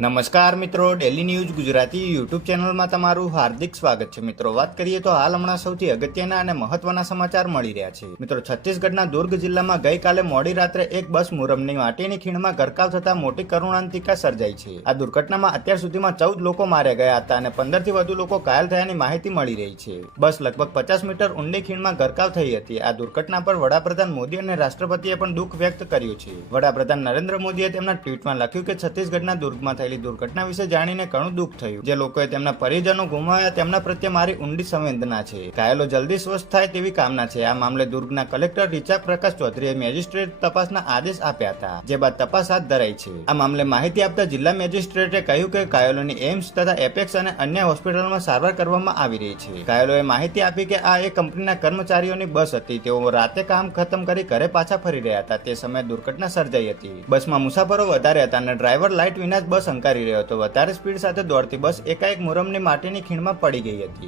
નમસ્કાર મિત્રો, daily news Gujarati YouTube ચેનલમાં તમારું હાર્દિક સ્વાગત છે. મિત્રો, વાત કરીએ તો હાલ હમણાં સૌથી અગત્યના અને મહત્વના સમાચાર મળી રહ્યા છે. મિત્રો, છત્તીસગઢના દુર્ગ જિલ્લામાં ગઈકાલે મોડી રાત્રે એક બસ મુરમની માટીની ખીણમાં ગરકાવ થતા મોટી કરુણાંતિકા સર્જાઈ છે. આ દુર્ઘટનામાં અત્યાર સુધીમાં 14 લોકો માર્યા ગયા હતા અને 15 થી વધુ લોકો ઘાયલ થયાની માહિતી મળી રહી છે. બસ લગભગ 50 મીટર ઊંડી ખીણમાં ગરકાવ થઈ હતી. આ દુર્ઘટના પર વડાપ્રધાન મોદી અને રાષ્ટ્રપતિએ પણ દુઃખ વ્યક્ત કર્યું છે. વડાપ્રધાન નરેન્દ્ર મોદીએ તેમના ટ્વીટમાં લખ્યું કે છત્તીસગઢના દુર્ગમાં દુર્ઘટના વિશે જાણીને ઘણું દુઃખ થયું. જે લોકોએ તેમના પરિજનો ગુમાવ્યા તેમના પ્રત્યે મારી ઊંડી સંવેદના છે. ઘાયલો જલ્દી સ્વસ્થ થાય તેવી કામના છે. આ મામલે દુર્ગના કલેક્ટર રીચા પ્રકાશ ચૌધરીએ મેજિસ્ટ્રેટ તપાસના આદેશ આપ્યા હતા, જે બાદ તપાસ હાથ ધરાઈ છે. આ મામલે માહિતી આપતા જિલ્લા મેજિસ્ટ્રેટે કહ્યું કે ઘાયલોની એમ્સ તથા એપેક્સ અને અન્ય હોસ્પિટલમાં સારવાર કરવામાં આવી રહી છે. ઘાયલોએ માહિતી આપી કે આ એક કંપનીના કર્મચારીઓની બસ હતી. તેઓ રાતે કામ ખતમ કરી ઘરે પાછા ફરી રહ્યા હતા. તે સમયે દુર્ઘટના સર્જાઈ હતી. બસમાં મુસાફરો વધારે હતા અને ડ્રાઈવર લાઇટ વિના જ બસ હંકારી રહ્યો હતો. વધારે સ્પીડ સાથે દોડતી બસ એકાએક મુરમની માટીની ખીણમાં પડી ગઈ હતી.